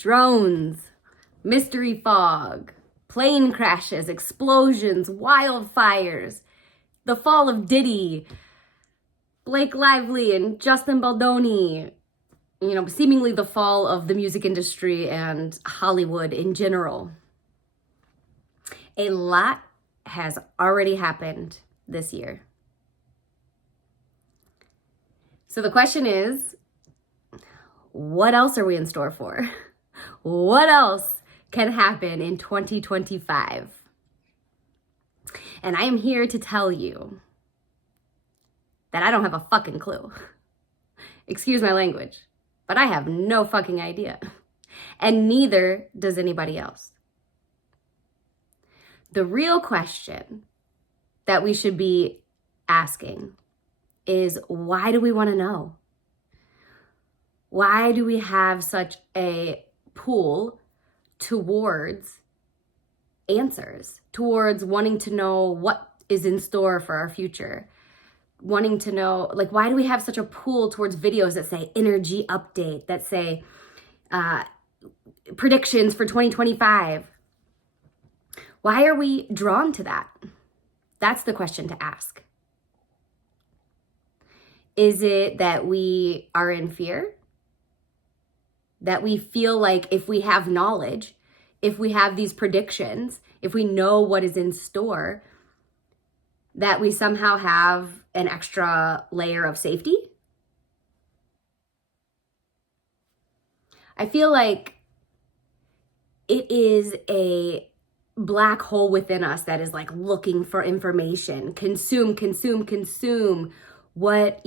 drones, mystery fog, plane crashes, explosions, wildfires, the fall of Diddy, Blake Lively and Justin Baldoni, seemingly the fall of the music industry and Hollywood in general. A lot has already happened this year. So the question is, what else are we in store for? What else can happen in 2025? And I am here to tell you that I don't have a fucking clue. Excuse my language, but I have no fucking idea. And neither does anybody else. The real question that we should be asking is, why do we want to know? Why do we have such a pull towards answers, towards wanting to know what is in store for our future? Wanting to know, why do we have such a pull towards videos that say energy update, that say predictions for 2025? Why are we drawn to that? That's the question to ask. Is it that we are in fear? That we feel like if we have knowledge, if we have these predictions, if we know what is in store, that we somehow have an extra layer of safety? I feel like it is a black hole within us that is looking for information. Consume. What,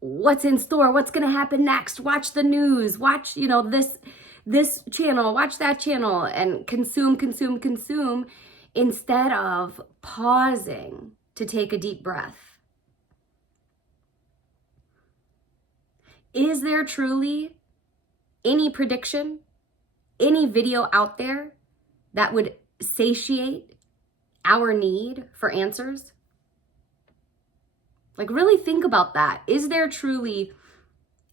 what's in store? What's going to happen next? Watch the news. Watch, this channel. Watch that channel. And consume instead of pausing to take a deep breath. Is there truly any prediction, any video out there that would satiate our need for answers? Really think about that. Is there truly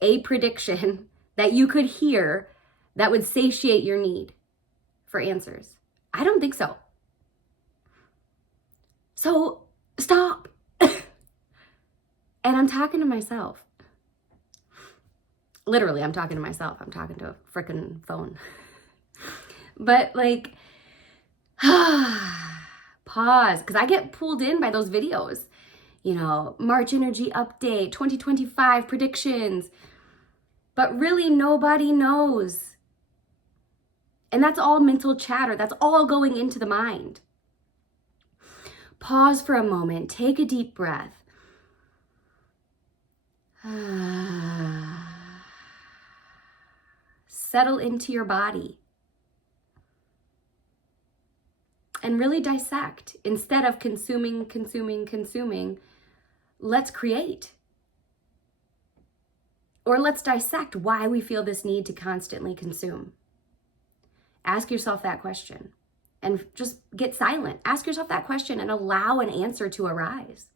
a prediction that you could hear that would satiate your need for answers? I don't think so. So stop. And I'm talking to myself. Literally, I'm talking to myself. I'm talking to a freaking phone. But pause, because I get pulled in by those videos. March energy update, 2025 predictions. But really, nobody knows. And that's all mental chatter. That's all going into the mind. Pause for a moment. Take a deep breath. Settle into your body. And really dissect. Instead of consuming, let's create. Or let's dissect why we feel this need to constantly consume. Ask yourself that question and just get silent. Ask yourself that question and allow an answer to arise.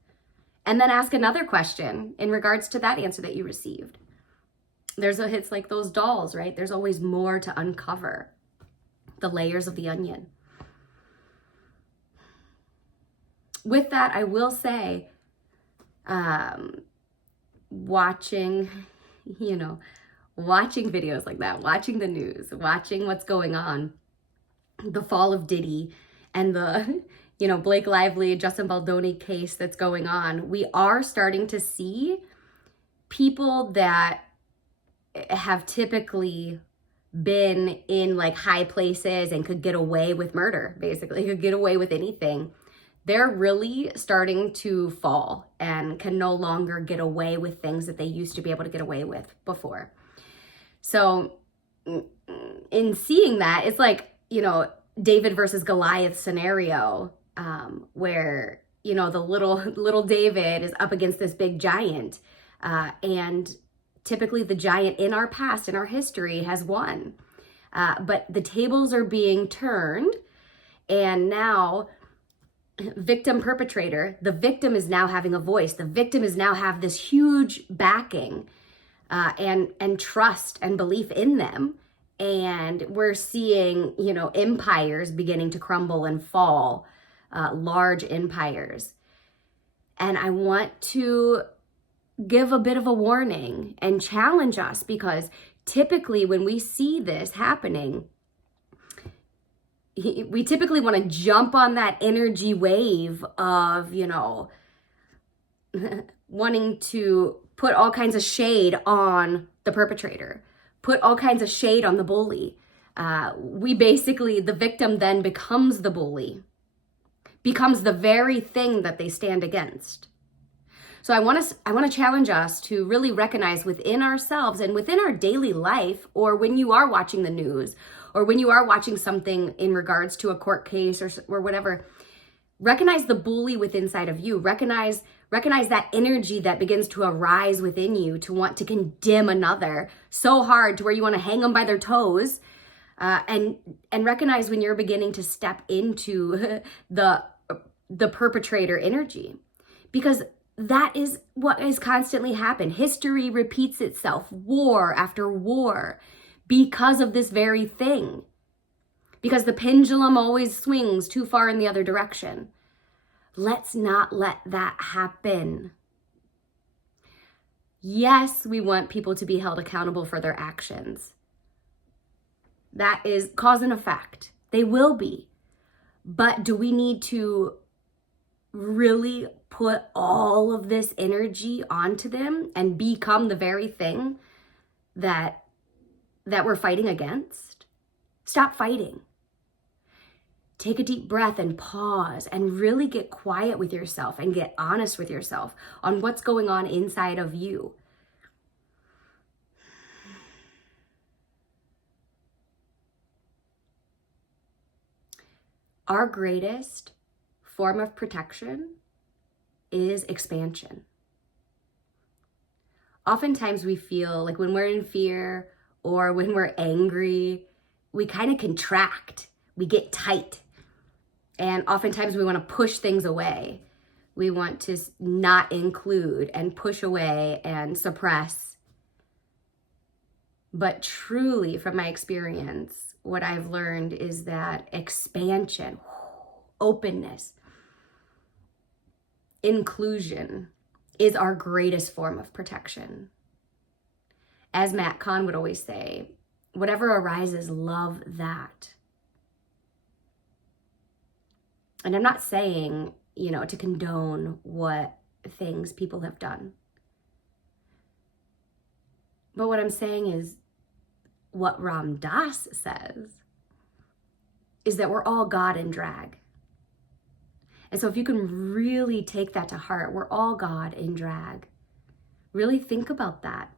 And then ask another question in regards to that answer that you received. It's like those dolls, right? There's always more to uncover. The layers of the onion. With that, I will say, watching videos like that, watching the news, watching what's going on, the fall of Diddy and the, Blake Lively, Justin Baldoni case that's going on, we are starting to see people that have typically been in high places and could get away with murder, basically, could get away with anything. They're really starting to fall and can no longer get away with things that they used to be able to get away with before. So in seeing that, it's David versus Goliath scenario, where, the little David is up against this big giant. And typically the giant in our past, in our history, has won. But the tables are being turned, and now victim perpetrator, the victim is now having a voice. The victim is now have this huge backing and trust and belief in them. And we're seeing, empires beginning to crumble and fall, large empires. And I want to give a bit of a warning and challenge us, because typically when we see this happening, we typically want to jump on that energy wave of, wanting to put all kinds of shade on the perpetrator, put all kinds of shade on the bully. The victim then becomes the bully, becomes the very thing that they stand against. So I want to challenge us to really recognize within ourselves and within our daily life, or when you are watching the news, or when you are watching something in regards to a court case or whatever, recognize the bully within inside of you. Recognize that energy that begins to arise within you to want to condemn another so hard to where you want to hang them by their toes, and recognize when you're beginning to step into the perpetrator energy, because that is what has constantly happened. History repeats itself, war after war, because of this very thing. Because the pendulum always swings too far in the other direction. Let's not let that happen. Yes, we want people to be held accountable for their actions. That is cause and effect. They will be. But do we need to really put all of this energy onto them and become the very thing that we're fighting against? Stop fighting. Take a deep breath and pause and really get quiet with yourself and get honest with yourself on what's going on inside of you. Our greatest form of protection is expansion. Oftentimes we feel like when we're in fear or when we're angry, we kind of contract, we get tight. And oftentimes we want to push things away. We want to not include and push away and suppress. But truly, from my experience, what I've learned is that expansion, openness, inclusion is our greatest form of protection. As Matt Kahn would always say, whatever arises, love that. And I'm not saying, to condone what things people have done. But what I'm saying is what Ram Dass says is that we're all God in drag. And so if you can really take that to heart, we're all God in drag. Really think about that.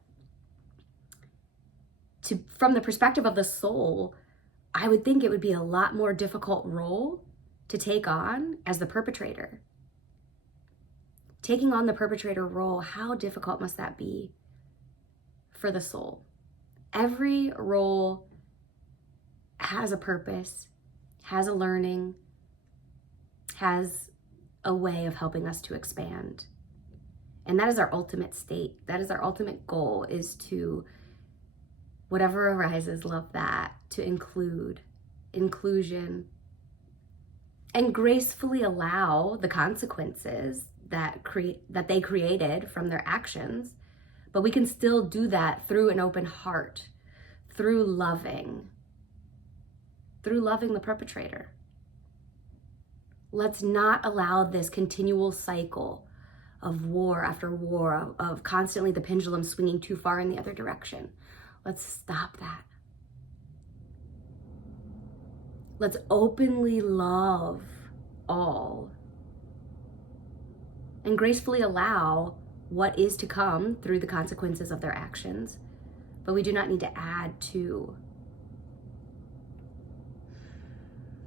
From the perspective of the soul, I would think it would be a lot more difficult role to take on as the perpetrator. Taking on the perpetrator role, how difficult must that be for the soul? Every role has a purpose, has a learning, has a way of helping us to expand. And that is our ultimate state. That is our ultimate goal, is to, whatever arises, love that, to inclusion, and gracefully allow the consequences that they created from their actions. But we can still do that through an open heart, through loving the perpetrator. Let's not allow this continual cycle of war after war, of constantly the pendulum swinging too far in the other direction. Let's stop that. Let's openly love all and gracefully allow what is to come through the consequences of their actions. But we do not need to add to.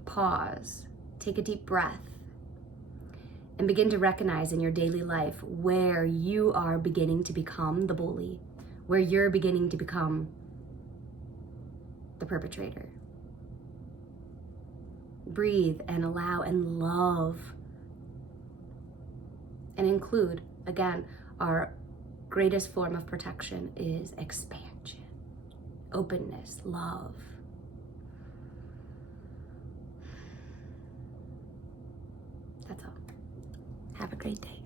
Pause, take a deep breath, and begin to recognize in your daily life where you are beginning to become the bully, where you're beginning to become the perpetrator. Breathe and allow and love and include. Again, our greatest form of protection is expansion. openness, love. That's all. Have a great day.